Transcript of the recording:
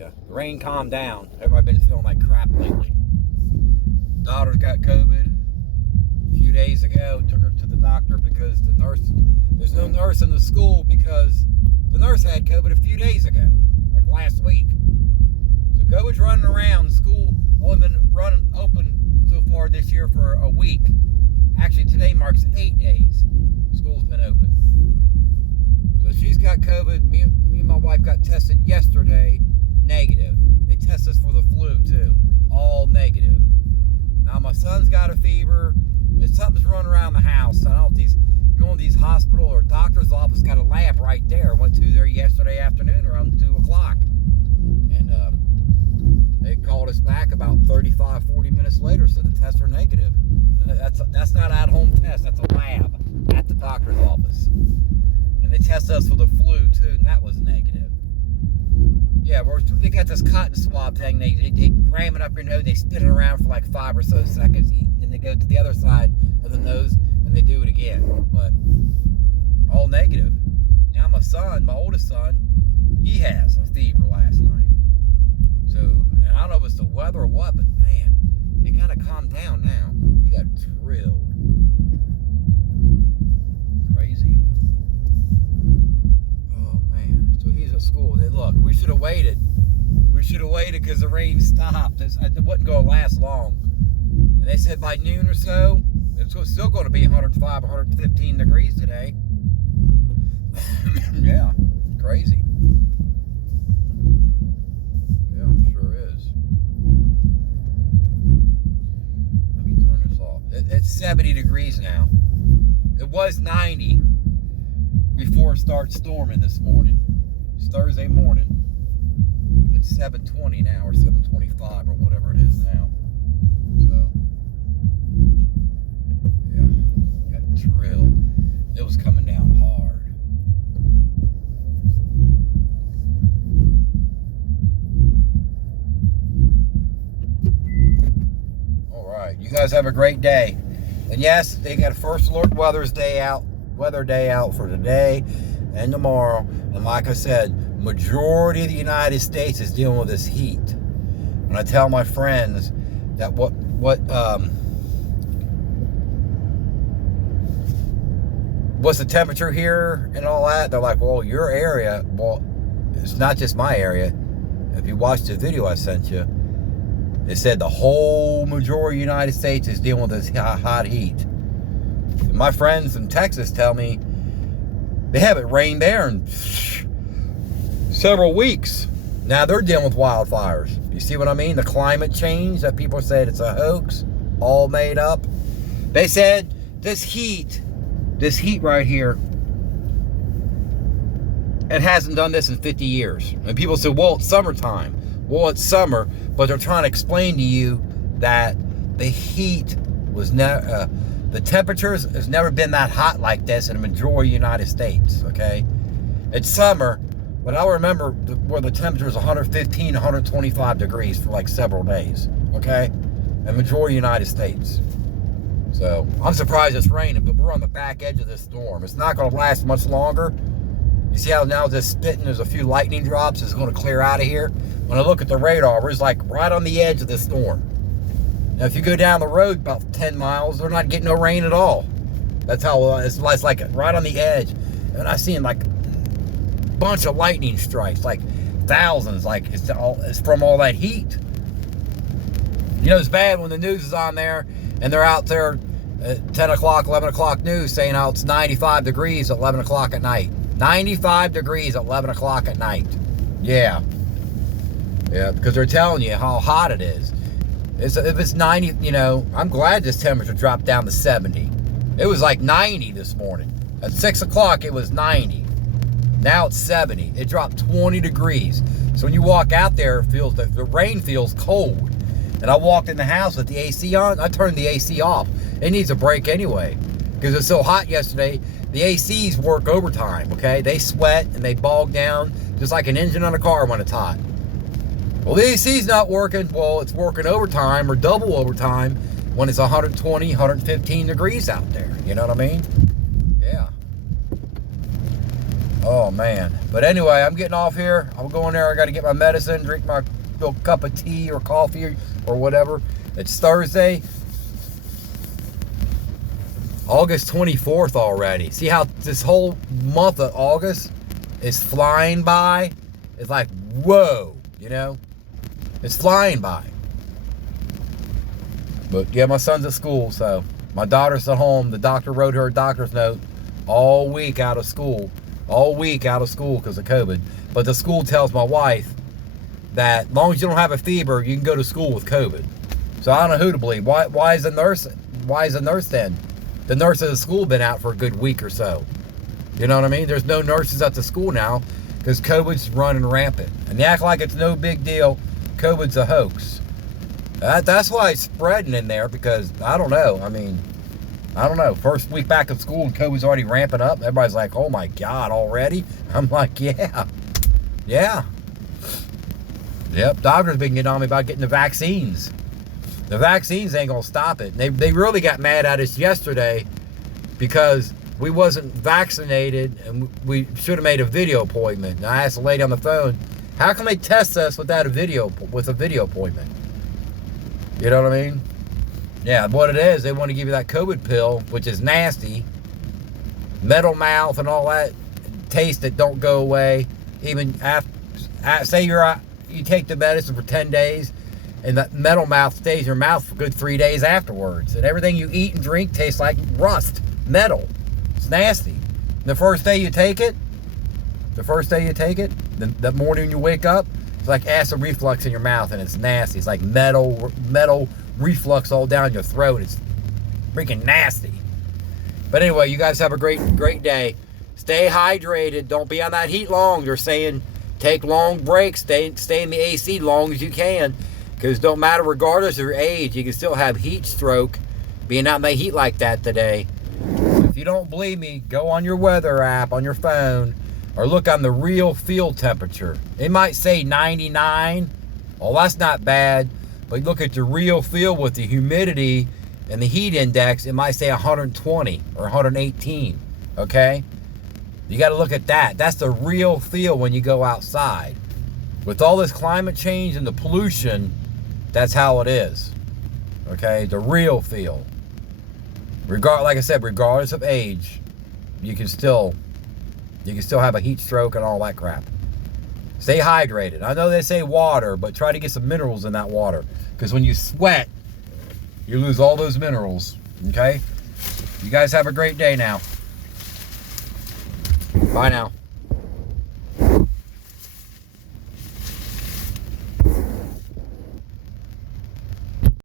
Yeah, the rain calmed down. Everybody been feeling like crap lately. Daughter's got COVID a few days ago. Took her to the doctor because there's no nurse in the school because the nurse had COVID a few days ago, like last week. So COVID's running around. School only been running open so far this year for a week. Actually, today marks 8 days. School's been open. So she's got COVID. Me and my wife got tested yesterday. Negative. They test us for the flu too. All negative. Now my son's got a fever. And something's running around the house. I don't know if you go to these hospital or doctor's office, got a lab right there. Went to there yesterday afternoon around 2 o'clock. And they called us back about 35, 40 minutes later, said the tests are negative. That's not at-home test. That's a lab at the doctor's office. And they test us for the flu too, and that was negative. Yeah, they got this cotton swab thing. They ram it up your nose. They spin it around for like 5 or so seconds, and they go to the other side of the nose, and they do it again. But all negative. Now my son, my oldest son, he has a fever last night. So, and I don't know if it's the weather or what, but man, it kind of calmed down now. We got drilled. Crazy. Oh man. So he's at school. Look, we should have waited. We should have waited because the rain stopped. It wasn't going to last long. And they said by noon or so, it's still going to be 105, 115 degrees today. Yeah, crazy. Yeah, sure is. Let me turn this off. It's 70 degrees now. It was 90 before it started storming this morning. It's Thursday morning. It's 7:20 now, or 7:25, or whatever it is now. So, yeah, got drilled. It was coming down hard. All right, you guys have a great day. And yes, they got a first alert weather day out for today and tomorrow. And like I said, majority of the United States is dealing with this heat. When I tell my friends that what's the temperature here and all that, they're like, well, your area, well, it's not just my area. If you watched the video I sent you, it said the whole majority of the United States is dealing with this hot heat. And my friends in Texas tell me they haven't rained there in several weeks. Now they're dealing with wildfires. You see what I mean? The climate change that people said it's a hoax, all made up. They said this heat right here, it hasn't done this in 50 years. And people say, well, it's summertime. Well, it's summer, but they're trying to explain to you that the heat was never, the temperatures has never been that hot like this in the majority of the United States, okay? It's summer, but I remember where the temperature is 115, 125 degrees for like several days, okay? In majority of the United States. So, I'm surprised it's raining, but we're on the back edge of this storm. It's not going to last much longer. You see how now this spitting, there's a few lightning drops, it's going to clear out of here. When I look at the radar, we're like right on the edge of the storm. Now, if you go down the road about 10 miles, they're not getting no rain at all. That's how it's like right on the edge. And I seen like a bunch of lightning strikes, like thousands, like it's from all that heat. You know, it's bad when the news is on there and they're out there at 10 o'clock, 11 o'clock news saying how it's 95 degrees at 11 o'clock at night. 95 degrees at 11 o'clock at night. Yeah. Yeah, because they're telling you how hot it is. If it's 90, you know, I'm glad this temperature dropped down to 70. It was like 90 this morning. At 6 o'clock, it was 90. Now it's 70. It dropped 20 degrees. So when you walk out there, the rain feels cold. And I walked in the house with the AC on. I turned the AC off. It needs a break anyway. Because it's so hot yesterday. The ACs work overtime, okay? They sweat and they bog down just like an engine on a car when it's hot. Well, the AC's not working. Well, it's working overtime or double overtime when it's 120, 115 degrees out there. You know what I mean? Yeah. Oh man. But anyway, I'm getting off here. I'm going there. I got to get my medicine, drink my little cup of tea or coffee or whatever. It's Thursday, August 24th already. See how this whole month of August is flying by? It's like, whoa, you know? It's flying by. But yeah, my son's at school, so my daughter's at home. The doctor wrote her a doctor's note all week out of school. All week out of school because of COVID. But the school tells my wife that as long as you don't have a fever, you can go to school with COVID. So I don't know who to believe. Why is the nurse then? The nurse at the school been out for a good week or so. You know what I mean? There's no nurses at the school now because COVID's running rampant. And they act like it's no big deal. COVID's a hoax. That's why it's spreading in there because, I don't know. I mean, I don't know. First week back at school and COVID's already ramping up. Everybody's like, oh my God, already? I'm like, yeah. Yeah. Yep, doctors been getting on me about getting the vaccines. The vaccines ain't going to stop it. They really got mad at us yesterday because we wasn't vaccinated and we should have made a video appointment. And I asked the lady on the phone, how can they test us without a video appointment? You know what I mean? Yeah, what it is, they want to give you that COVID pill, which is nasty. Metal mouth and all that taste that don't go away. Even after, say you take the medicine for 10 days and that metal mouth stays in your mouth for a good 3 days afterwards. And everything you eat and drink tastes like rust, metal. It's nasty. The first day you take it, that morning you wake up, it's like acid reflux in your mouth and it's nasty. It's like metal reflux all down your throat. It's freaking nasty. But anyway, you guys have a great day. Stay hydrated. Don't be on that heat long. They're saying take long breaks. Stay in the AC long as you can. Because it don't matter, regardless of your age, you can still have heat stroke being out in the heat like that today. If you don't believe me, go on your weather app on your phone or look on the real field temperature. It might say 99. Oh, that's not bad. But look at the real feel with the humidity and the heat index, it might say 120 or 118, okay? You got to look at that. That's the real feel when you go outside. With all this climate change and the pollution, that's how it is, okay? The real feel. Like I said, regardless of age, you can still have a heat stroke and all that crap. Stay hydrated. I know they say water, but try to get some minerals in that water. Because when you sweat, you lose all those minerals. Okay? You guys have a great day now. Bye now.